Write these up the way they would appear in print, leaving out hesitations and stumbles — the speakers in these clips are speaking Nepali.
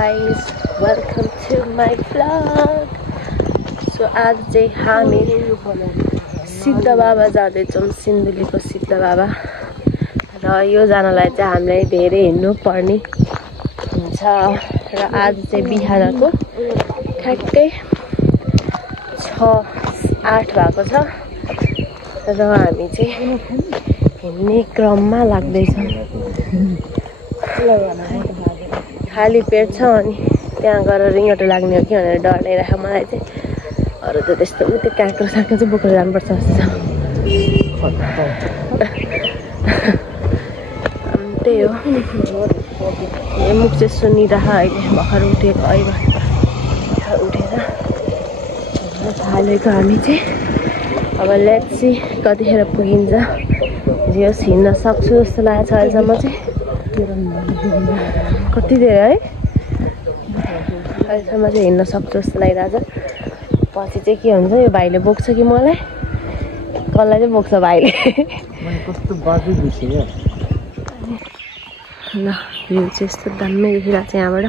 guys, welcome to my vlog. So आज चाहिँ हामी सिद्ध बाबा जाँदैछौँ, सिन्धुलीको सिद्ध बाबा। र यो जानलाई चाहिँ हामीलाई धेरै हिँड्नु पर्ने हुन्छ र आज चाहिँ बिहानको ठ्याक्कै 6-8 भएको छ र हामी चाहिँ हिँड्ने क्रममा लाग्दैछौँ। खाली पेट छ अनि त्यहाँ गएर रिङ्गटो लाग्ने हो कि भनेर डर लागिरहेको मलाई चाहिँ। अरू त त्यस्तो त्यो काँक्रो साक्रो चाहिँ बोकेर जानुपर्छ जस्तो छ। त्यही हो, यो मुख चाहिँ सुनिरहेको अहिले भर्खर उठेको उठेर थालेको हामी चाहिँ। अब लेट्स सी कतिखेर पुगिन्छ। जे हिँड्न सक्छु जस्तो लागेको छ अहिलेसम्म चाहिँ। कति धेरै है अहिलेसम्म चाहिँ हिँड्न सक्छु जस्तो लागिरहेको छ। पछि चाहिँ के हुन्छ, यो भाइले बोक्छ कि मलाई, कसलाई चाहिँ बोक्छ भाइले। कस्तो बाजु देखियो ल भ्यू चाहिँ यस्तो दामी देखिरहेको छ यहाँबाट।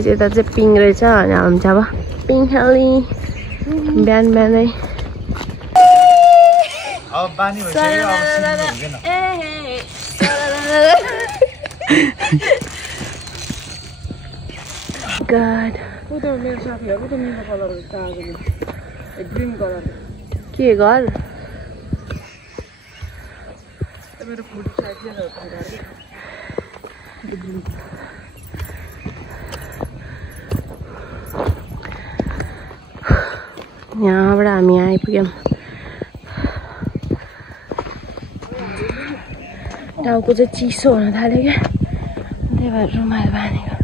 यता चाहिँ पिङ रहेछ अनि हामी चाहिँ अब पिङ खाली बिहान बिहानै God. के घर यहाँबाट हामी आइपुग्यौँ। टाउको चाहिँ चिसो हुन थाल्यो क्या, त्यही भएर रुमाल बाँधेको।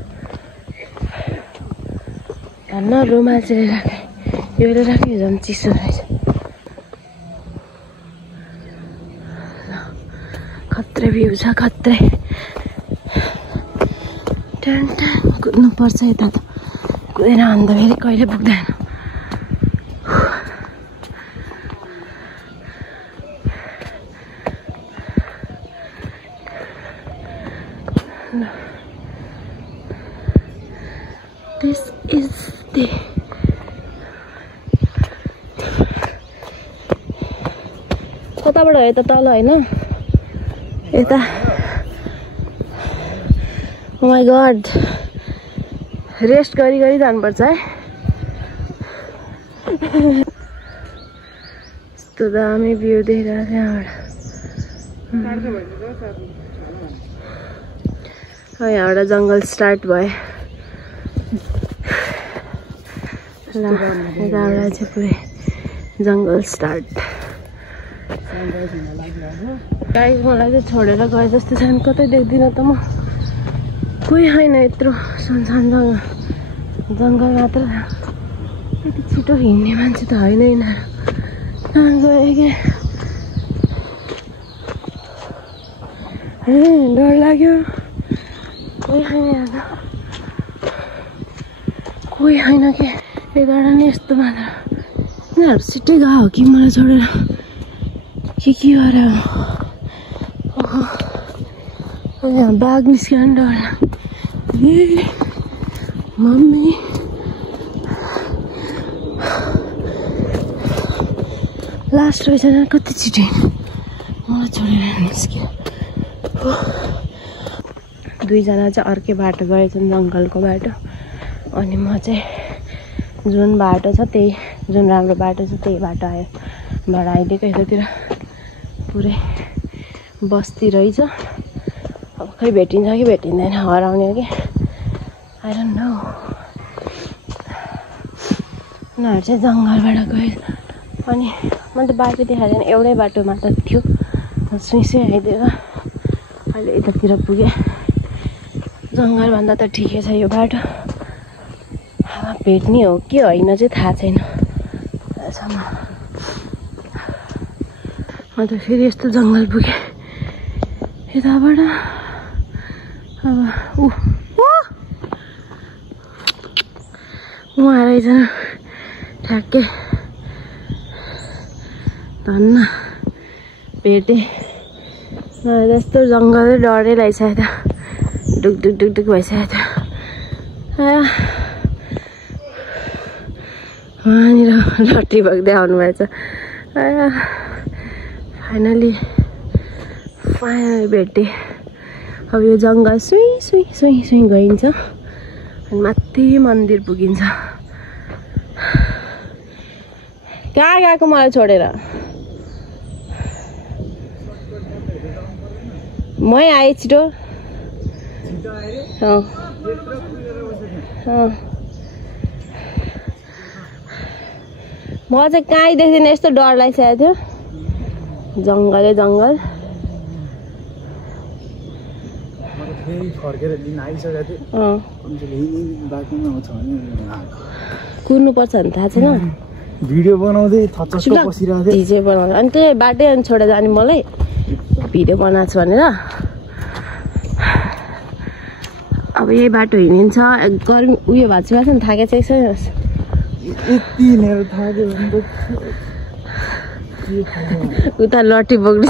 धन्न रुमाल चाहिँ राखेँ, यो बेला राखेँ झन् चिसो रहेछ। खत्रै भ्यू छ, खत्रै। टान टान कुद्नु पर्छ यता त, कुदेन भने त फेरि कहिले पुग्दैन। This is the कताबाट हो यता तल होइन यता। Oh my God, रेस्ट गरी गरी जानुपर्छ है। यस्तो दामी भ्यू देखिरहेको त्यहाँबाट। यहाँबाट जङ्गल स्टार्ट भयो। यताबाट चाहिँ पुरै जङ्गल स्टार्ट। गाइस मलाई चाहिँ छोडेर गए जस्तो छ, कतै देख्दिनँ त म। कोही छैन यत्रो सुनसान जङ्गल मात्र। यति छिटो हिँड्ने मान्छे त होइन यिनीहरू। कहाँ गयो क्या, डर लाग्यो। कोही छैन यहाँ त, कोही छैन क्या। यताबाट नि यस्तो मात्र यिनीहरू छिट्टै गयो हो कि मलाई छोडेर के गरेर। ओहो यहाँ बाघ निस्क्यो भने डर लाग्यो। ए मम्मी लास्ट रहेछ, कति छिटो मलाई छोडेर निस्क्यो। दुईजना चाहिँ अर्कै बाटो गएछन्, जङ्गलको बाटो। अनि म चाहिँ जुन बाटो छ त्यही, जुन राम्रो बाटो छ त्यही बाटो आयो। भएर अहिलेको यतातिर पुरै बस्ती रहेछ। अब खै भेटिन्छ कि भेटिँदैन, हराउने हो कि आई डोन्ट नो। उनीहरू चाहिँ जङ्गलबाट गयो। अनि मैले त बाटो देखाएको थिएन, एउटै बाटो मात्र थियो। सुइसै आइदिएर अहिले यतातिर पुगेँ। जङ्गलभन्दा त ठिकै छ यो बाटो। भेट्ने हो कि होइन चाहिँ थाहा छैन अहिलेसम्म। म त फेरि यस्तो जङ्गल पुगेँ। यताबाट अब उहाँ रहेछ ठ्याक्कै धन्न भेटेँ जस्तो जङ्गलै डरै लागिसकेको थियो डुक डुक डुक भइसकेको थियो वहाँनिर लट्ठी बग्दै आउनुभएछ फाइनली भेटेँ अब यो जङ्गल सुई सुई सुई सुई गइन्छ अनि माथि मन्दिर पुगिन्छ कहाँ गएको मलाई छोडेर मै आएँ छिटो म चाहिँ कहीँ देख्दिनँ यस्तो डर लागिसकेको थियो जङ्गलै जङ्गल कुर्नु पर्छ भने थाहा छैन भिडियो बनाउँदै थचक्क बसिरहेको थिएँ बनाउँदा अनि त्यही बाटै अनि छोडेर जाने मलाई भिडियो बनाएको छु भनेर अब यही बाटो हिँडिन्छ गर्मी उयो भएको छ नि थाकेको छ उता लट्ठी बोक्नु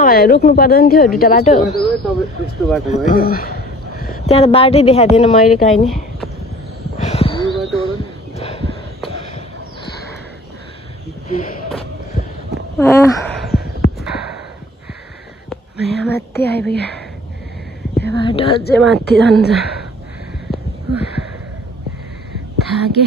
भनेर रोक्नु पर्दैन थियो दुईटा बाटो त्यहाँ त बाटै देखाएको थिएन मैले कहीँ नि यहाँ माथि आइपुग्यो यो बाटो अझै माथि जान्छ थाके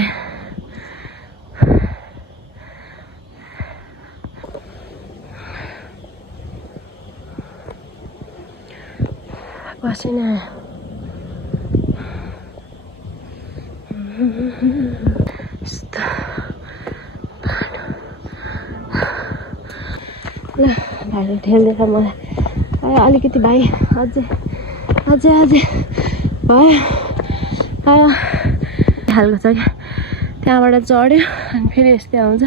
पसिना ल भाइले ठेल्दैछ मलाई अलिकति भाइ अझै भयो खालको छ क्या त्यहाँबाट चढ्यो अनि फेरि यस्तै आउँछ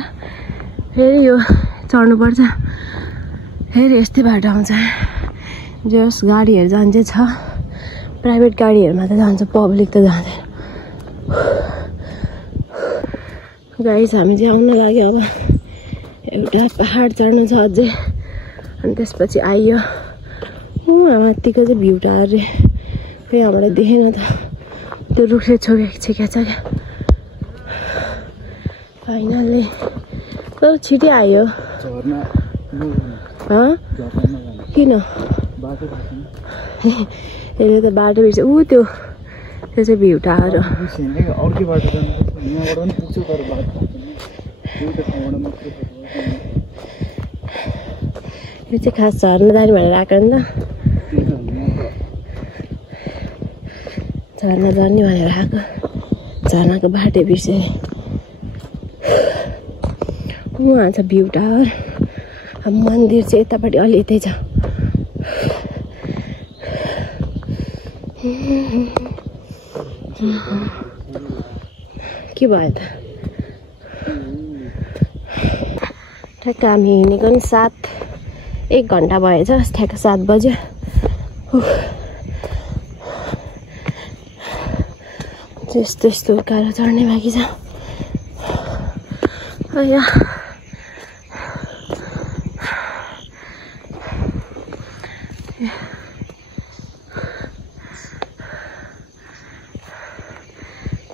फेरि यो चढ्नुपर्छ फेरि यस्तै बाटो आउँछ जस गाडीहरू जान्छै छ प्राइभेट गाडीहरूमा त जान्छ पब्लिक त जाँदैन गाइस हामी चाहिँ आउन लाग्यो अब एउटा पहाड चढ्नु छ अझै अनि त्यसपछि आइयो माथिको चाहिँ भ्यू टावर रे खोइ यहाँबाट देखेन त त्यो रुखले छेकेको छ क्या फाइनल्ली छिटै आयो किन यसले त बाटो बिर्छ त्यो चाहिँ भ्यू टावर हो यो चाहिँ खास झर्न जाने भनेर आएको नि त झर्न जाने भनेर आएको झर्नाको बाटो बिर्सेँ उहाँ छ भ्यू टावर अब मन्दिर चाहिँ यतापट्टि अलि यतै छ के भयो त ठ्याक्क हामी हिँडेको नि 1 घन्टा भएछ ठ्याक्क 7 बज्यो यस्तो यस्तो उकालो चढ्ने बाँकी छ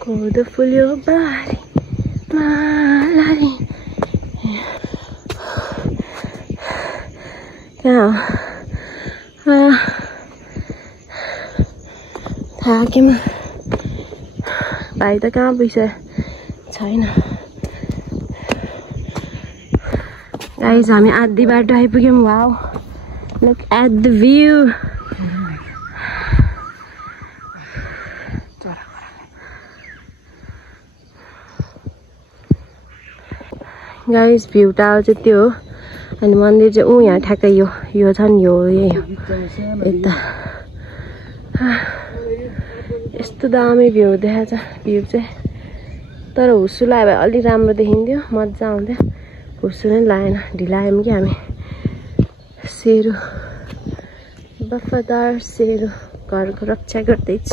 कोदो फुल्यो बारीमा लाली कहाँ थाकेँ म भाइ त कहाँ पुग्छ छैन गाइस हामी आधी बाटो आइपुग्यौँ wow look at the view guys view tower चाहिँ त्यो हो अनि मन्दिर चाहिँ यहाँ ठ्याक्कै यो छ नि यो यही हो यता यस्तो दामी भ्यू देखाएको छ भ्यू चाहिँ तर हुस्सु लाग्यो भए अलि राम्रो देखिन्थ्यो मजा आउँथ्यो उसो नै लाएन ढिला आयौँ कि हामी सेरो वफादार सेरो घरको रक्षा गर्दैछ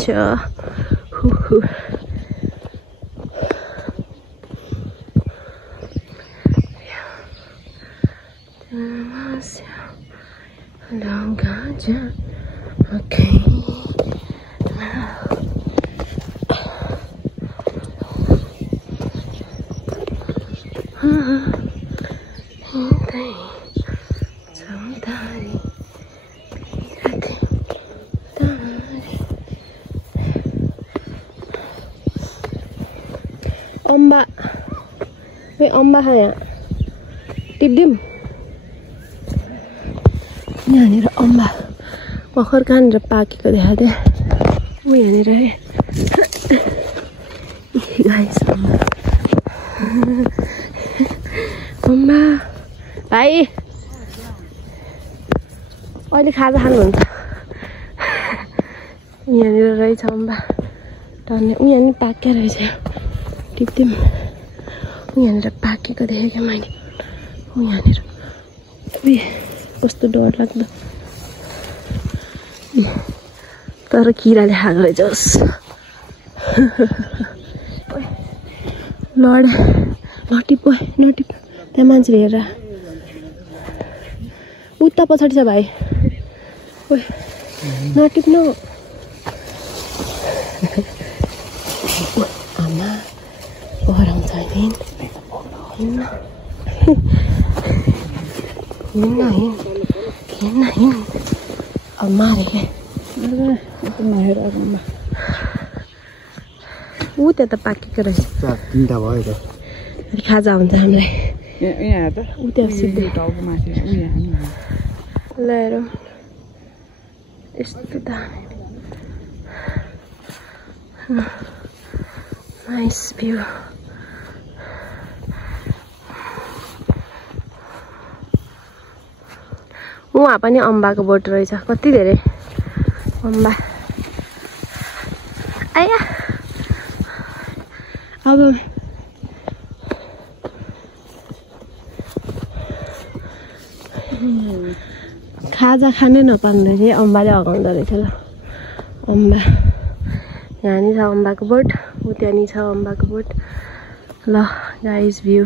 अम्बा ए अम्बा खा यहाँ टिप्दिउँ यहाँनिर अम्बा भर्खर कहाँनिर पाकेको देखाएको थिएँ ऊ यहाँनिर है गाइस अम्बा भाइ अहिले खाजा खानुहुन्छ यहाँनिर रहेछ अम्बा टन्ने ऊ यहाँनिर पाक्कै रहेछ टिप्दिउँ ऊ यहाँनिर पाकेको देखेँ क्या मैले ऊ यहाँनिर कस्तो डर लाग्दो तर किराले खाएको रहेछ होस् लड नटिप नटिप त्यहाँ मान्छेले हेरेर उता पछाडि छ भाइ ओइ नटिप्नु आमा कराउँछ हिँड हिँड्न हिँड्न हिँड्न हिँड्न अब मारेको ऊ त्यहाँ त पाकेको रहेछ तीनटा भयो त खाजा हुन्छ हामीलाई यहाँ त ऊ त्यहाँ सिधै ल्याएर यस्तो दामी नाइस भ्यू उहाँ पनि अम्बाको बोट रहेछ कति धेरै अम्बा आया अब खाजा खानै नपाउँदो रहेछ अम्बाले अगाउँदो रहेछ ल अम्बा यहाँ नि छ अम्बाको बोट ऊ त्यहाँ नि छ अम्बाको बोट ल गाइस भ्यू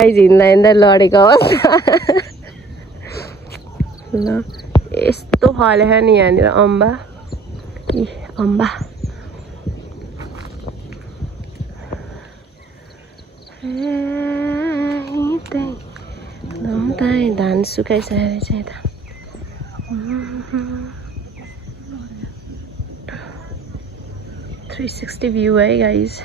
हिँड्दा हिँड्दा लडेको अवस्था ल यस्तो फलेको नि यहाँनिर अम्बा अम्बा धान सुकाइसकेको छ यता 360 भ्यू है गाइज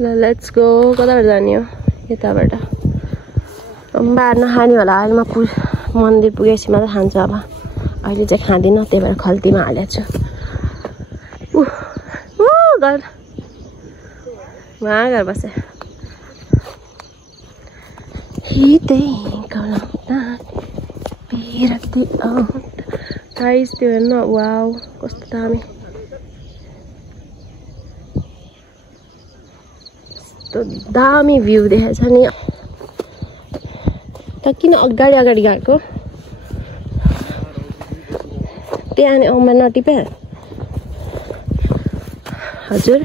ल लेट्स गो कताबाट जाने हो यताबाट अम्बा नखाने होला अहिले म मन्दिर पुगेपछि मात्रै खान्छु अब अहिले चाहिँ खाँदिनँ त्यही भएर खल्तीमा हालेको छु घर उहाँ घर बसे गाइस त्यो हेर्नु वाउ कस्तो दामी कस्तो दामी भ्यू देखाएको छ नि त किन अगाडि अगाडि गएको त्यहाँ नि अम्बा नटिपे हजुर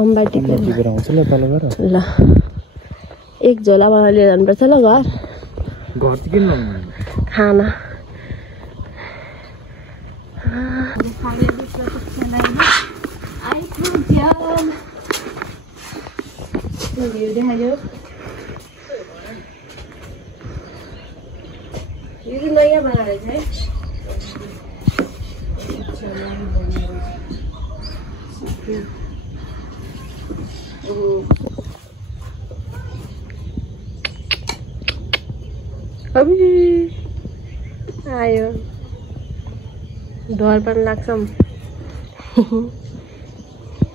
अम्बा टिपेर ल एक झोला लिएर जानुपर्छ ल घर खाना यो नयाँ बनाएर है अबे आयो डर पनि लाग्छ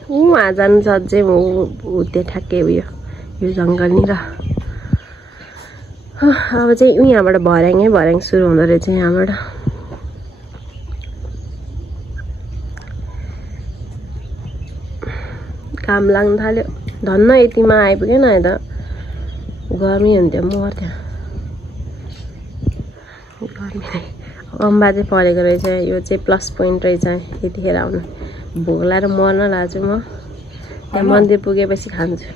उहाँ जानु छ अझै ऊ त्यो ठ्याक्कै उयो यो जङ्गल नि र अब चाहिँ यहाँबाट भर्याङ सुरु हुँदो रहेछ यहाँबाट काम लाग्न थाल्यो धन्न यतिमा आइपुगेन त गर्मी हुन्थ्यो मर्थ्यो अम्बा चाहिँ परेको रहेछ यो चाहिँ प्लस पोइन्ट रहेछ यतिखेर आउनु भोक लाएर मर्न लाग्छु म त्यहाँ मन्दिर पुगेपछि खान्छु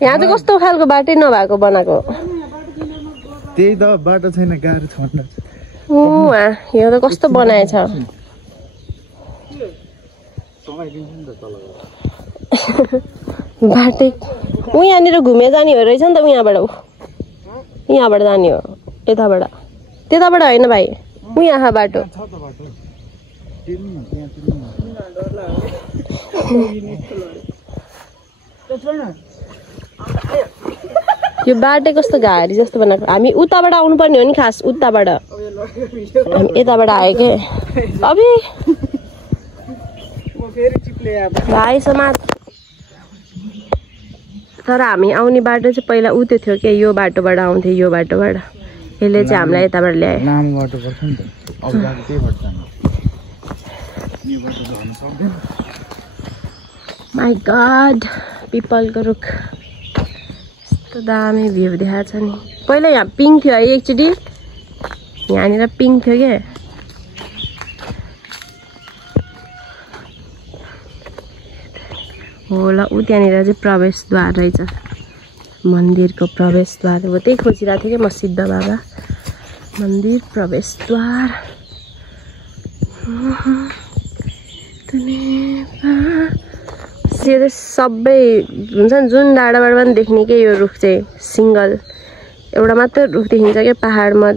यहाँ चाहिँ कस्तो खालको बाटै नभएको बनाएको त्यही त बाटो छैन गाह्रो छ यो त कस्तो बनाएछ बाटै यहाँनिर घुमे जाने हो रहेछ नि त यहाँबाट जाने हो यताबाट त्यताबाट होइन भाइ यहाँ बाटो यो बाटो कस्तो घारी जस्तो बनाएको हामी उताबाट आउनु पर्ने हो नि खास उताबाट हामी यताबाट आयो के अबे भाइ समाज तर हामी आउने बाटो चाहिँ पहिला उतै थियो के यो बाटोबाट आउँथ्यो यो बाटोबाट यसले चाहिँ हामीलाई यताबाट ल्यायो माई गॉड पिपलको रुख यस्तो दामी भ्यू देखाएको छ नि पहिला यहाँ पिङ्क थियो है एकचोटि यहाँनिर पिङ्क थियो क्या होला ऊ त्यहाँनिर चाहिँ प्रवेशद्वार रहेछ मन्दिरको प्रवेशद्वार हो त्यही खोजिरहेको थिएँ कि म सिद्ध बाबा मन्दिर प्रवेशद्वार सबै हुन्छ नि जुन डाँडाबाट पनि देख्ने के यो रुख चाहिँ सिङ्गल एउटा मात्र रुख देखिन्छ क्या पहाडमा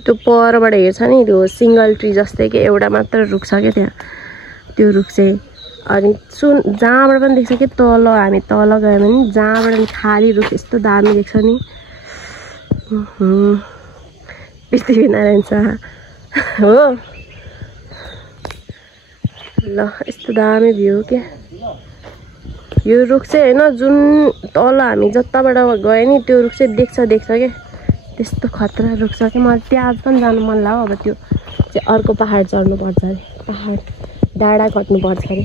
त्यो परबाट हेर्छ नि त्यो सिङ्गल ट्री जस्तै कि एउटा मात्र रुख छ क्या त्यहाँ त्यो रुख चाहिँ अनि जहाँबाट पनि देख्छ कि तल हामी तल गयो भने जहाँबाट पनि खाली रुख यस्तो दामी देख्छ नि पृथ्वीनारायण शाह हो ल यस्तो दामी भ्यू क्या यो रुख चाहिँ होइन जुन तल हामी जताबाट गयो नि त्यो रुख चाहिँ देख्छ क्या त्यस्तो खतरा रुख छ कि मलाई त्यहाँ पनि जानु मन लाग्यो अब त्यो चाहिँ अर्को पहाड चढ्नुपर्छ अरे पहाड डाँडा कट्नुपर्छ अरे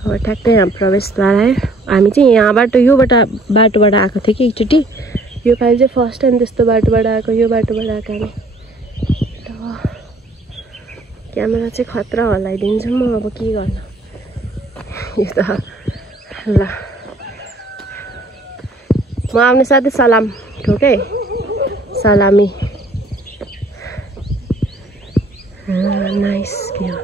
अब ठ्याक्कै यहाँ प्रवेशद्वार आयो हामी चाहिँ यहाँबाट यो बाटोबाट आएको थियो कि एकचोटि यो पालि चाहिँ फर्स्ट टाइम त्यस्तो बाटोबाट आएको यो बाटोबाट आएको हामी क्यामेरा चाहिँ खतरा हल्लाइदिन्छु म अब के गर्नु यो त ल म आउने साथै सलाम ठोकै सलामी नाइस भ्यू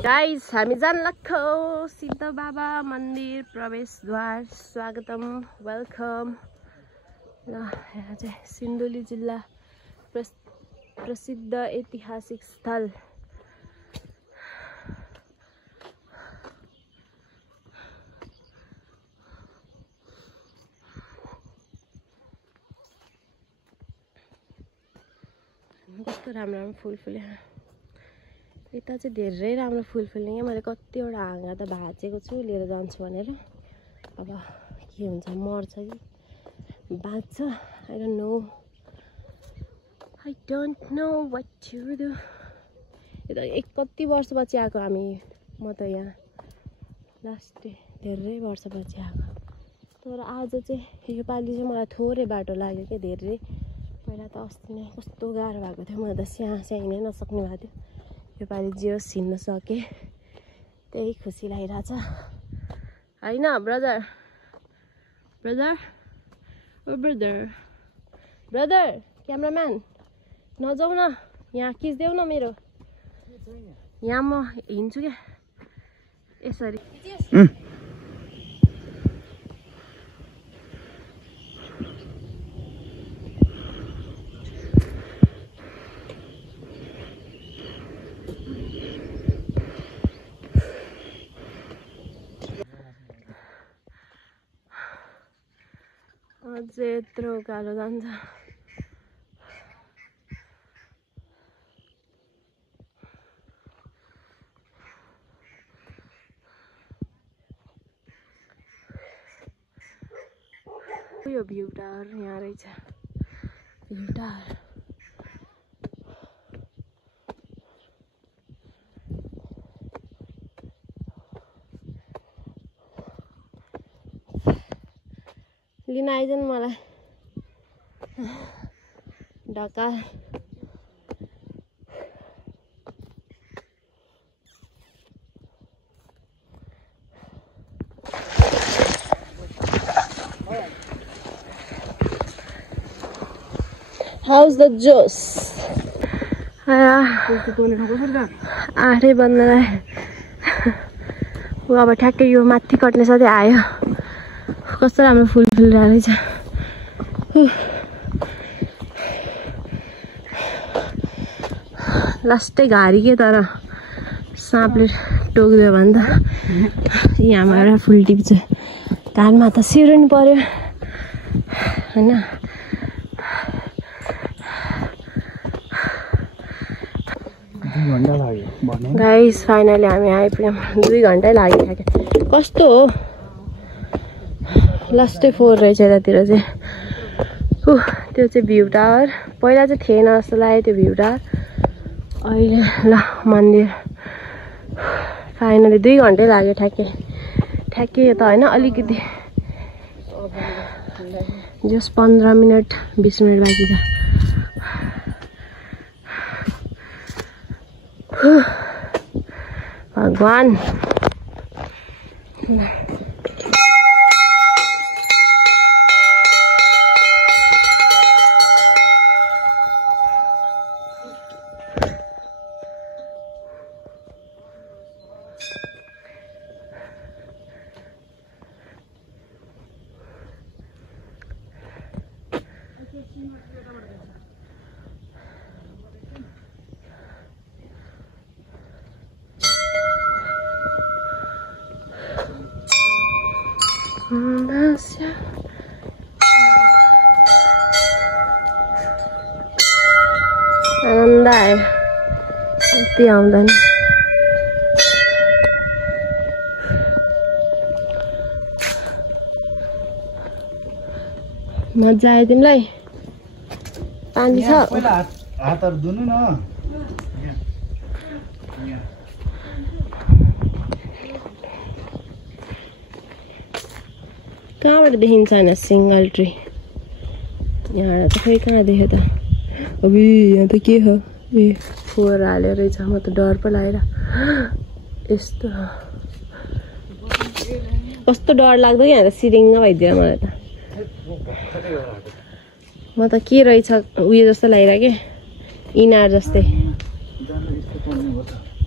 गाइस हामी जान लाग्छौ सिद्ध बाबा मन्दिर प्रवेशद्वार स्वागतम वेलकम ल यहाँ चाहिँ सिन्धुली जिल्ला प्रसिद्ध ऐतिहासिक स्थल कस्तो राम्रो फुल फुल्यो यता चाहिँ धेरै राम्रो फुल फुल्ने क्या मैले कतिवटा हाँगा त भाँचेको छु लिएर जान्छु भनेर अब के हुन्छ मर्छ कि बाँच्छ I don't know what to do यो त कति वर्षपछि आएको हामी म त यहाँ लास्ट धेरै वर्षपछि आएको तर आज चाहिँ योपालि चाहिँ मलाई थोरै बाटो लाग्यो क्या धेरै पहिला त अस्ति नै कस्तो गाह्रो भएको थियो मलाई त स्याहिनै नसक्ने भएको थियो योपालि जे होस् हिँड्न सकेँ त्यही खुसी लागिरहेछ होइन brother brother oh brother brother cameraman नजाऊ न यहाँ खिच्देऊ न मेरो यहाँ म हिँड्छु क्या यसरी अझै यत्रो उकालो जान्छ यो भ्यू टावर यहाँ रहेछ भ्यू टावर लिन आइज नि मलाई ढका How's the juice? आठै बन्नलाई अब ठ्याक्कै यो माथि कट्ने साथै आयो कस्तो राम्रो फुल फुलिरहेको रहेछ लास्टै घारी के तर साँपले टोक्दियो भने त यहाँमा एउटा फुल टिप्छ कानमा त सिरुनी पर्यो होइन गाइस फाइनली हामी आइपुग्यौँ 2 घन्टै लाग्यो कस्तो हो लास्टै 4 रहेछ यतातिर चाहिँ त्यो चाहिँ भ्यू टावर पहिला चाहिँ थिएन जस्तो लाग्यो त्यो भ्यू टावर अहिले ल मन्दिर फाइनली 2 घन्टै लाग्यो ठ्याक्कै त होइन अलिकति जस्ट 15 मिनट 20 मिनट बाँकी छ भगवान आनन्द आयो यति आउँदैन मजा आयो तिमीलाई पानी छ हातहरु धुनु न कहाँबाट देखिन्छ होइन सिंगल ट्री यहाँ त खै कहाँ देख्यो त अबे यहाँ त के हो ए फोहोर हाल्यो रहेछ म त डर पो लागेर यस्तो कस्तो डर लाग्दो यहाँ त सिरिङ्ग भइदियो मलाई त म त के रहेछ उयो जस्तो लागिरहेको के इनार जस्तै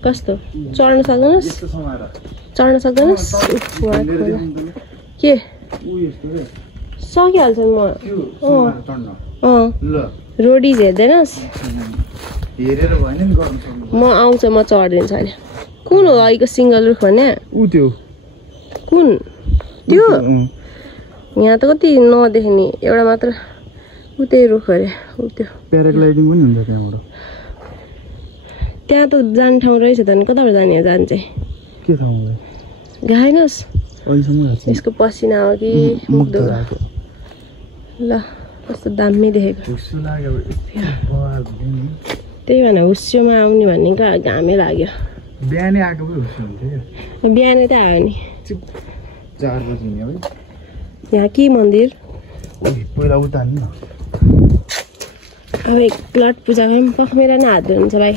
कस्तो चढ्न सक्दैनस् चढ्न सक्दैनस् के सकिहाल्छ म रोडिज हेर्दैनस् म आउँछ म चढिदिन्छु अहिले कुन हो अहिलेको सिङ्गल रुख भने कुन त्यो यहाँ त कति नदेख्ने एउटा मात्र उतै रुख अरे उ त्यो प्याराग्लाइडिङ पनि हुन्छ त्यहाँबाट त्यहाँ त जाने ठाउँ रहेछ त अनि कताबाट जाने हो जान चाहिँ के ठाउँ गाएनस् यसको पसिना हो कि मुग्दो ल कस्तो दामी देखेको त्यही भएर हुस्योमा आउने भन्ने घामै लाग्यो बिहानै आएको पो हुस्यो हुन्थ्यो बिहानै त आयो नि 4 बजी यहाँ के मन्दिर पहिला उता हाल्नु न अब एकलट पूजा गरौँ मेरा नै हात धुन्छ भाइ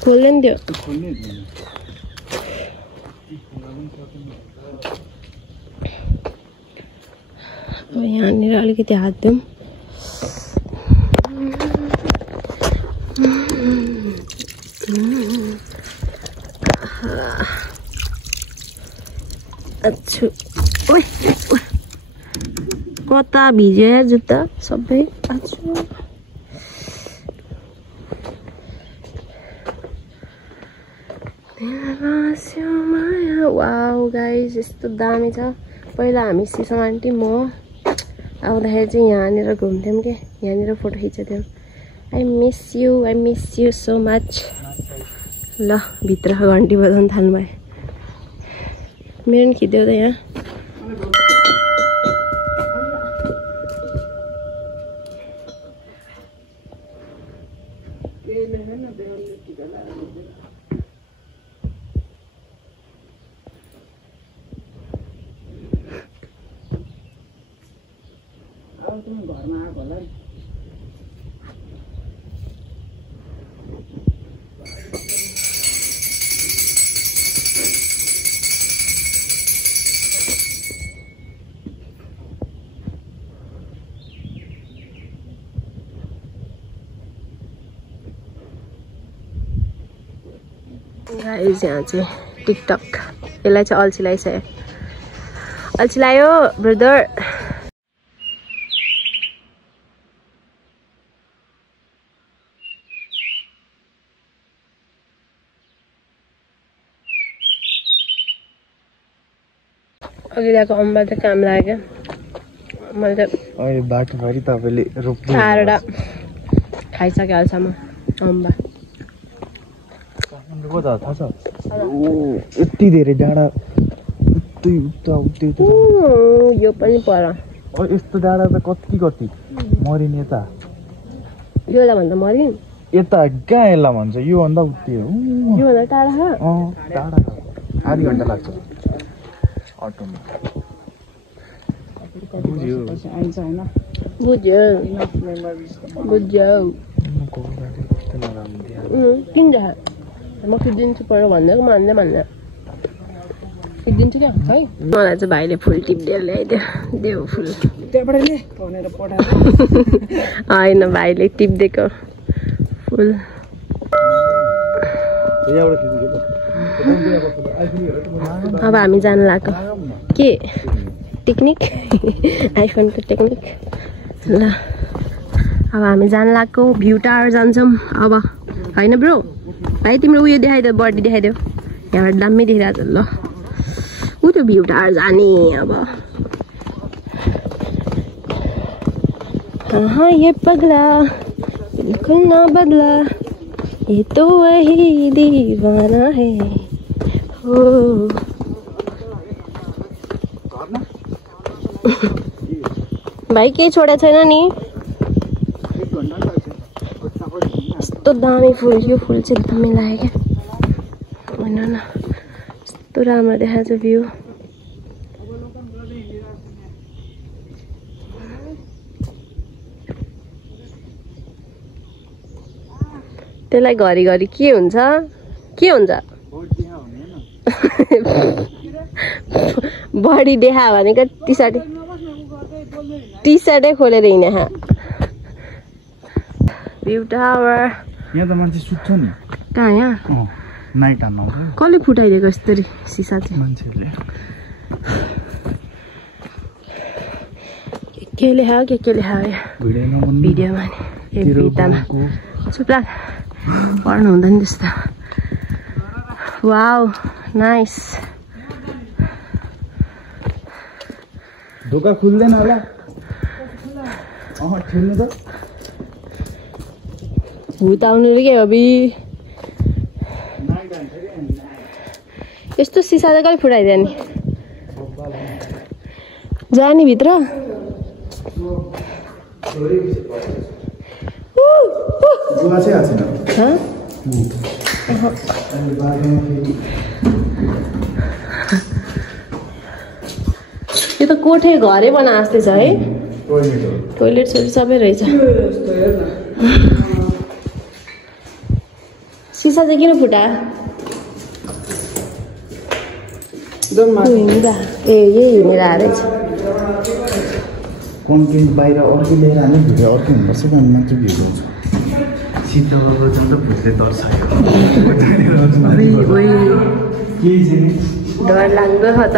खोल्दैन त्यो अब यहाँनिर अलिकति हात धुम अच्छा ओइ कता भिज्यो जुत्ता सबै अच्छा वाउ गाइस यस्तो दामी छ पहिला हामी सिसम आन्टी म आउँदाखेरि चाहिँ यहाँनिर घुम्थ्यौँ के यहाँनिर फोटो खिच्थ्यौँ I miss you so much ल भित्र घन्टी बजाउनु थाल्नु भयो मेरो पनि खिच्देऊ त यहाँ घरमा आएको होला नि गाइस यहाँ चाहिँ टिकटक यसलाई चाहिँ अल्छी लगाइसक्यो अल्छी लाग्यो ब्रदर अघि ल्याएको अम्बा त काम लाग्यो मैले त अहिले बाटोभरि तपाईँले रोप्नु चारवटा खाइसक्यो अहिलेसम्म अम्बा थाहा छ यति धेरै डाँडा उतै यो पनि पर यस्तो डाँडा त कति मरिने त योलाई भन्दा मरिन् यता कहाँ यसलाई भन्छ योभन्दा उति हो योभन्दा टाढा टाढा आधी घन्टा लाग्छ अटोमा बुझ्यो किन जा म खिचिदिन्छु पर भन्दै मान्दै खिचिदिन्छु क्या है मलाई चाहिँ भाइले फुल टिपिदिएर ल्याइदियो देऊ फुल होइन भाइले टिपिदिएको फुल अब हामी जानु लाग्यो के टेक्निक आइफोनको टेक्निक ल अब हामी जानु लाग्यो भ्यू टावर जान्छौँ अब होइन ब्रो भाइ तिम्रो उयो देखाइदेऊ बडी देखाइदेऊ यहाँबाट दामी देखिरहेको छ ल ऊ त्यो भ्यू टावर जाने अब कहाँ ये पगला बिल्कुल ना बदला ये तो वही दीवाना है हो भाइ केही छोडेको छैन नि यस्तो दामी फुल यो फुल चाहिँ दामी लाग्यो क्या होइन न यस्तो राम्रो देखाएको छ भ्यू त्यसलाई घरिघरि के हुन्छ बडी देखा भनेको टी सर्टै खोलेर हिँडे भ्यू टावर यहाँ त मान्छे सुत्छ नि कहाँ यहाँ नाइट हान्न कसले फुटाइदिएको यस्तरी सिसा चाहिँ मान्छेले के लेखायो भिडियोमा नि ए भित्तामा चुप लाग पढ्नु हुँदैन त्यस्तो वाउ नाइस ढोका खुल्दैन होला ठेल्नु त भूत आउनु रे के हबी यस्तो सिसा चाहिँ कसले फुटाइदियो नि जाने भित्र त कोठे घरै बना जस्तै छ है टोइलेट सबै रहेछ सिसा चाहिँ किन फुटा ए यही हिँडेर आएछ कन्टेन्ट बाहिर अर्कै लिएर हाल्ने भिडियो अर्कै हुनुपर्छ कि अनि मान्छे भिडियो आउँछ सिद्ध बाबा त भुत्ले तर्सायो डर लाग्दो छ त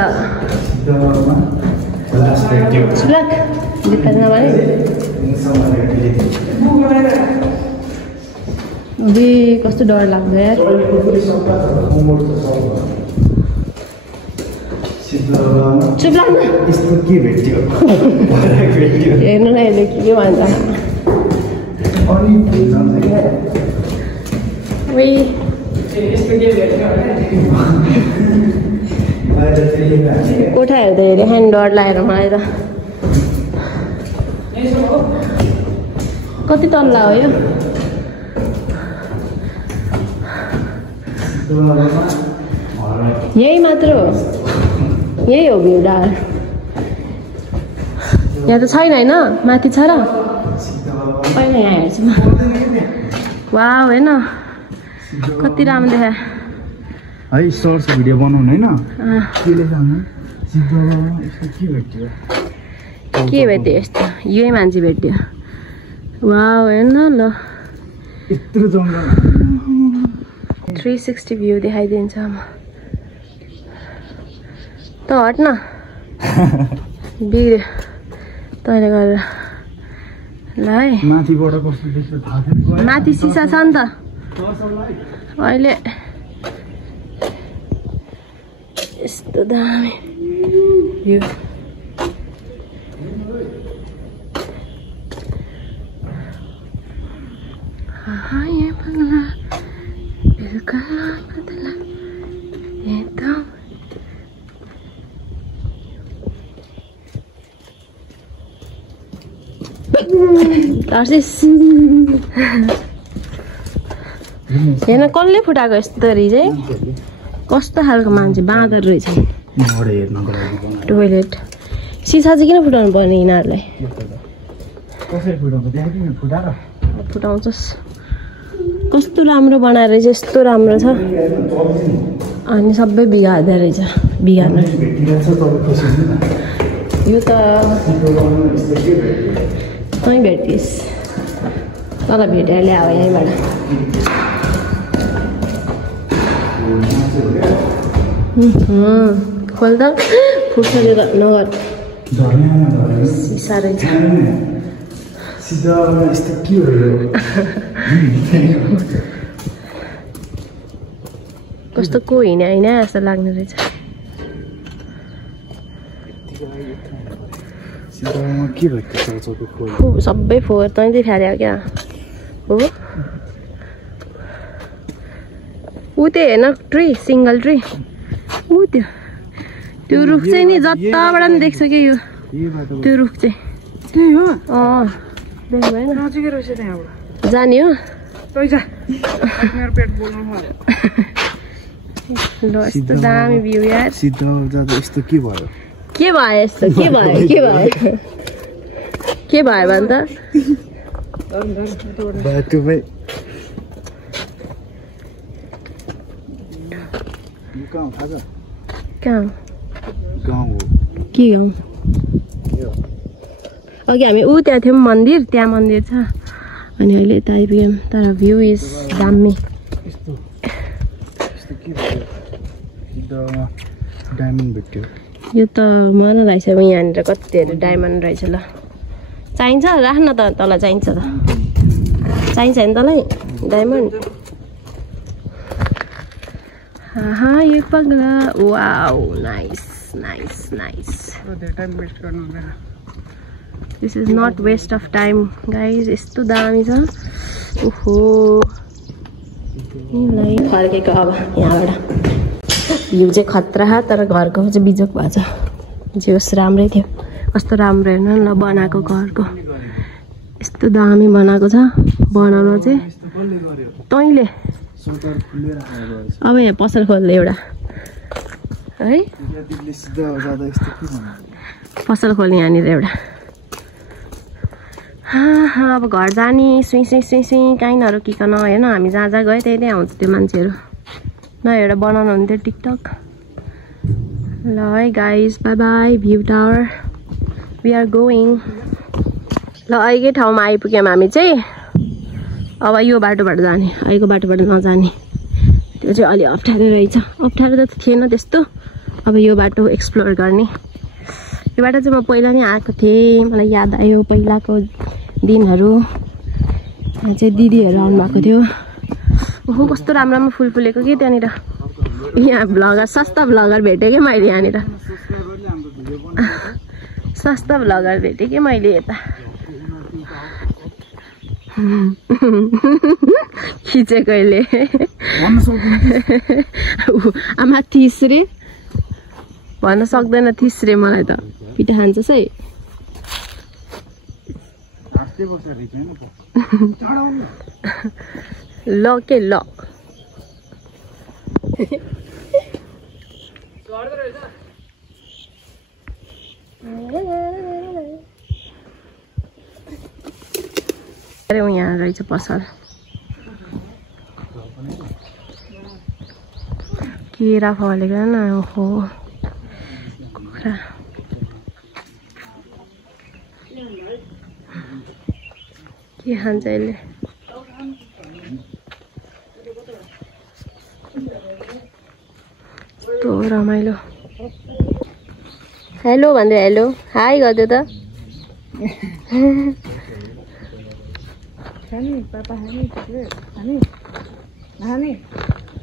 कस्तो डर लाग्दो यार चुप लाग्नु हेर्नु न यसले के भन्छ कोठा हेर्दा हेरेँ डर लागेर मलाई त कति तल्ला हो यो यही मात्र हो यही हो भ्यू डाल यहाँ त छैन होइन माथि छ र पहिला यहाँ हेर्छु म वाउ होइन कति राम्रो देखा है सर्ट्स भिडियो बनाउनु होइन के भेट्यो यस्तो यही मान्छे भेट्यो वाउ होइन ल यत्रो जङ्गल 360 भ्यू देखाइदिन्छ म त हट न बिग्रियो तैँले गरेर ल है माथिबाट कस्तो देख्छ थाहा छैन माथि सिसा छ नि त अहिले यस्तो दामी भ्यू ये पगला बिल्कुल बदला ये तो हेर्न कसले फुटाएको यस्तरी चाहिँ कस्तो खालको मान्छे बाँदर रहेछ टोइलेट सिसा चाहिँ किन फुटाउनु पर्ने यिनीहरूलाई फुटाउँछस् कस्तो राम्रो बनाएर रहेछ यस्तो राम्रो छ अनि सबै बिगार्दै रहेछ बिगार्नु यो त तँ भेटिस् तल भेटेर ल्याऊ यहीँबाट खोल त फुट्छ त्यो त नगर सिसा रहेछ कस्तो को हिँड्या हिँड्या जस्तो लाग्ने रहेछ सबै फोहोर तैँले फ्याल्यो क्या हो ऊ त्यो हेर्न ट्री सिङ्गल ट्री ऊ त्यो रुख चाहिँ नि जताबाट पनि देख्छ कि यो त्यो रुख चाहिँ त्यही हो देख्नु भएन नजिकै रहेछ त्यहाँबाट जाने हो तै जा मेरो पेट बोल्नु पर्यो ल यस्तो दामी भ्यू यार सिद्ध जाँदा यस्तो के भयो के भयो यस्तो के भयो भन त बाटोमै कहाँ गाउँ हो के गाउँ अघि हामी ऊ त्यहाँ थियौँ मन्दिर त्यहाँ मन्दिर छ अनि अहिले यता आइपुग्यौँ तर भ्यू इज दामी डायमन्ड भेट्यो यो त मन रहेछ यहाँनिर कतिहरू डायमन्ड रहेछ ल चाहिन्छ राख्न त तँलाई चाहिन्छ त चाहिन्छ नि तँलाई डायमन्ड यो पगला wow nice nice nice time waste गर्नु हुँदैन this is not waste of time guys यस्तो दामी छ ओहो यिनलाई फर्केको अब यहाँबाट भ्यू चाहिँ खतरा तर घरको चाहिँ बिजोक भएको छ जे होस् राम्रै थियो कस्तो राम्रो हेर्नु ल बनाएको घरको यस्तो दामी बनाएको छ बनाउनु चाहिँ तैँले अब यहाँ पसल खोल्दै एउटा है पसल खोल्ने यहाँनिर एउटा। अब घर जाने सुई सुई सुई सुई कहीँ नरोकिकन होइन। हामी जहाँ जहाँ गयो त्यही आउँछ त्यो मान्छेहरू। न एउटा बनाउनु हुन्थ्यो टिकटक। ल है guys, bye bye view tower, we are going. ल अहिलेकै ठाउँमा आइपुग्यौँ हामी चाहिँ। अब यो बाटोबाट जाने, अहिलेको बाटोबाट नजाने। त्यो चाहिँ अलि अप्ठ्यारो रहेछ। अप्ठ्यारो त थिएन त्यस्तो। अब यो बाटो एक्सप्लोर गर्ने। यो बाटो चाहिँ म पहिला नै आएको थिएँ। मलाई याद आयो पहिलाको दिनहरू। यहाँ चाहिँ दिदीहरू आउनुभएको थियो। ओहो कस्तो राम्रो राम्रो फुल फुलेको कि त्यहाँनिर। यहाँ भ्लगर सस्ता भ्लगर भेटेँ कि मैले यहाँनिर। सस्ता भ्लगर भेटेँ कि मैले यता। खिचेको अहिले। आमा 30 रे भन्न सक्दैन। 30 रे मलाई त पिठा खान्छस् है। ल के ल अरे यहाँ रहेछ पसल। केरा फलेको न। ओहो कुखुरा। के खान्छ यसले? कस्तो रमाइलो। हेलो भन्दै हेलो हाई गर्दै त।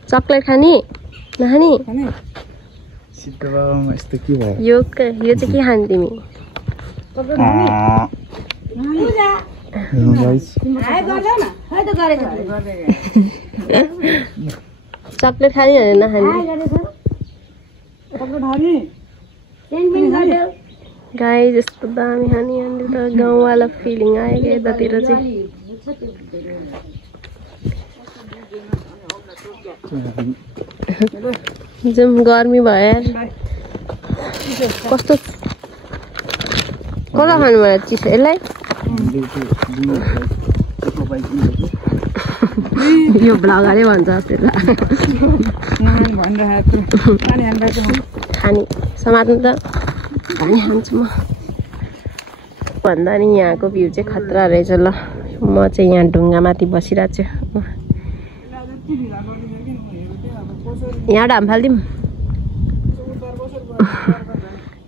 चक्लेट खाने नखाने? यो चाहिँ के खाने तिमी? चक्लेट खाने भनेर नखाने? गाइस यस्तो दामी खाने यहाँनिर त गाउँवाला फिलिङ आयो क्या यतातिर चाहिँ। जाउँ गर्मी भयो यार। कस्तो कता खानु भयो चिसो यसलाई? यो भ्लगरै भन्छ त्यसलाई। खाने समात्नु त खाने खान्छु म भन्दा नि यहाँको भ्यू चाहिँ खतरा रहेछ। ल म चाहिँ यहाँ ढुङ्गामाथि बसिरहेको छु। यहाँ हाम फालिदिउँ।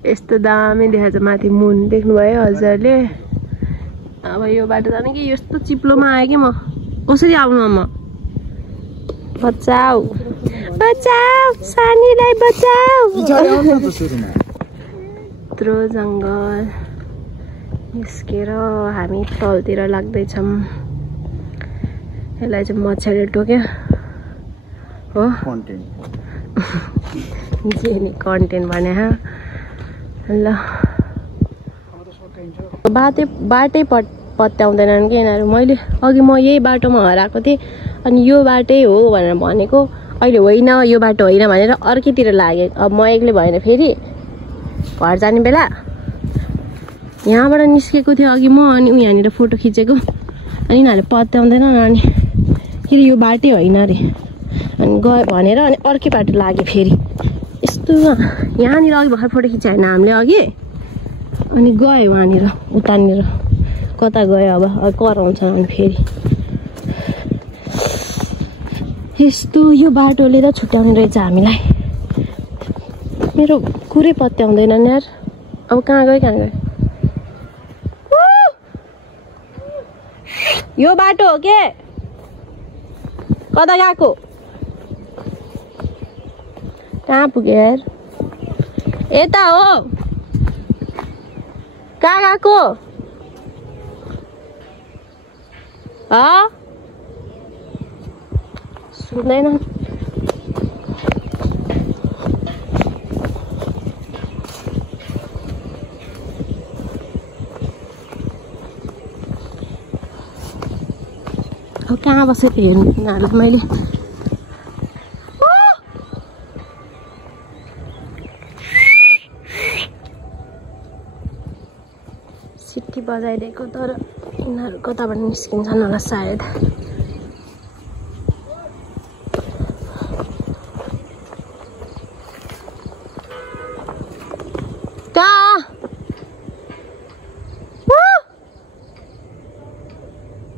यस्तो दामी देखाएको छ माथि मुन देख्नुभयो हजुरले। अब यो बाटो जाने कि यस्तो चिप्लोमा आएँ कि म। कसरी आउनु म? बचाऊ बचाऊ सानीलाई बचाऊ। यत्रो जङ्गल निस्केर हामी तलतिर लाग्दैछौँ। यसलाई चाहिँ मच्छरले टोक्यो हो। जे नि कन्टेन्ट भने ल बाटै पत्याउँदैनन् कि यिनीहरू। मैले अघि म यही बाटोमा हराएको थिएँ अनि यो बाटै हो भनेर भनेको अहिले होइन यो बाटो होइन भनेर अर्कैतिर लाग्यो। अब म एक्लै भएन फेरि घर जाने बेला यहाँबाट निस्केको थियो अघि म अनि यहाँनिर फोटो खिचेको अनि यिनीहरूले पत्याउँदैन अनि फेरि यो बाटै होइन अरे अनि गयो भनेर अनि अर्कै बाटो लाग्यो फेरि। यस्तो यहाँनिर अघि भर्खर फोटो खिचायो होइन हामीले अघि अनि गयो वहाँनिर उतानिर कता गयो अब कराउँछ अनि फेरि। यस्तो यो बाटोले त छुट्याउने रहेछ हामीलाई। मेरो कुरै पत्याउँदैन यार। अब कहाँ गयो यो बाटो हो के कता गएको? कहाँ पुग्यो यार? यता हो। कहाँ गएको? सुन्दैन। अब कहाँ बसेर हेर्नु यिनीहरूलाई मैले। बजाइदिएको तर यिनीहरू कताबाट निस्किन्छन् होला सायद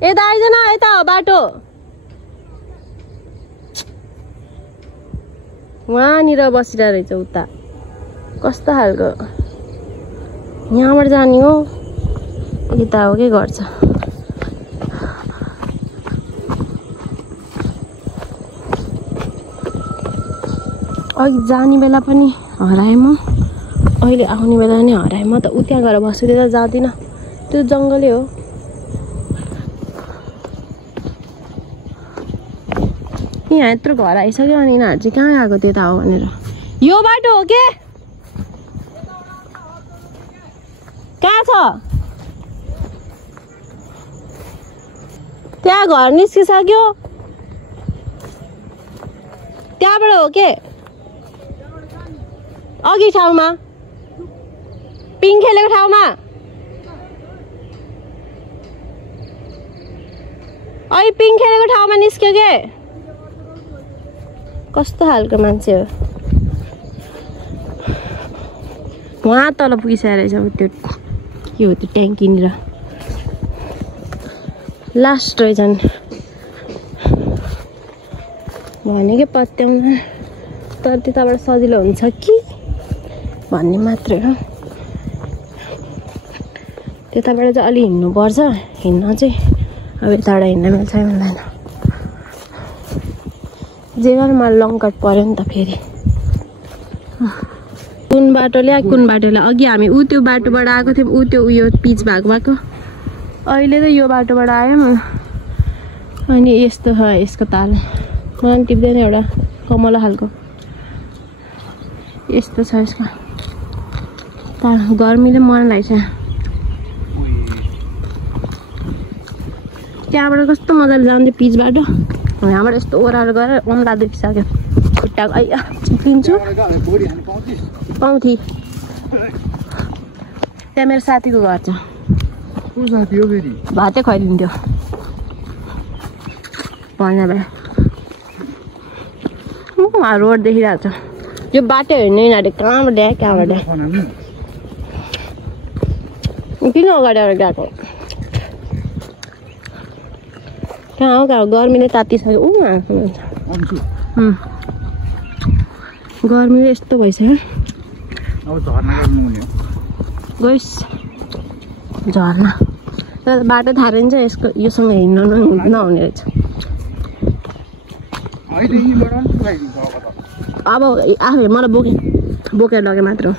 यता आइज न यता हो बाटो वहाँनिर बसिरहेको रहेछ उता कस्तो खालको यहाँबाट जाने हो यता हो के गर्छ अघि जाने बेला पनि हराएँ म अहिले आउने बेला नि हराएँ म त उता गएर बस्छु त्यता जाँदिनँ त्यो जङ्गलै हो यहाँ यत्रो घर आइसक्यो अनि यिनीहरू चाहिँ कहाँ गएको त्यता हो भनेर यो बाटो हो के कहाँ छ त्यहाँ घर निस्किसक्यो त्यहाँबाट हो के अघि ठाउँमा पिङ खेलेको ठाउँमा अहिले पिङ खेलेको ठाउँमा निस्क्यो के कस्तो खालको मान्छे हो वहाँ तल पुगिसकेको रहेछ त्यो के हो त्यो ट्याङ्कीनिर लास्ट रहेछन् भनेकै पत्याउन तर त्यताबाट सजिलो हुन्छ कि भन्ने मात्रै हो त्यताबाट चाहिँ अलि हिँड्नुपर्छ हिँड्न चाहिँ अब यताबाट हिँड्न मिल्छ मिल्दैन जे गरेर मलाई लङ कट पर्यो नि त फेरि कुन बाटोले कुन बाटोले अघि हामी ऊ त्यो बाटोबाट आएको थियौँ ऊ त्यो उयो पिच भएको अहिले त यो बाटोबाट आयौँ अनि यस्तो छ यसको ताल मलाई टिप्दैन एउटा कमला खालको यस्तो छ यसको ताल गर्मीले मन लाग्छ त्यहाँबाट कस्तो मजाले जान्थ्यो पिच बाटो यहाँबाट यस्तो ओह्रालो गरेर औँला देखिसक्यो खुट्टाको आइया चिप्लिन्छु पाउँथे त्यहाँ मेरो साथीको घर छ भातै खुवाइदिन्थ्यो भने भाइ रोड देखिरहेको छ यो बाटो हेर्ने यिनीहरू कहाँबाट ल्यायो कहाँबाट किन अगाडि गएको कहाँ हो कहाँ गर्मीले तातिसक्यो गर्मीले यस्तो भइसक्यो गइस झर्ना तर बाटो थाहा रहन्छ यसको योसँग हिँड्नु नहुने रहेछ अब आफै मलाई बोकेर लगे मात्र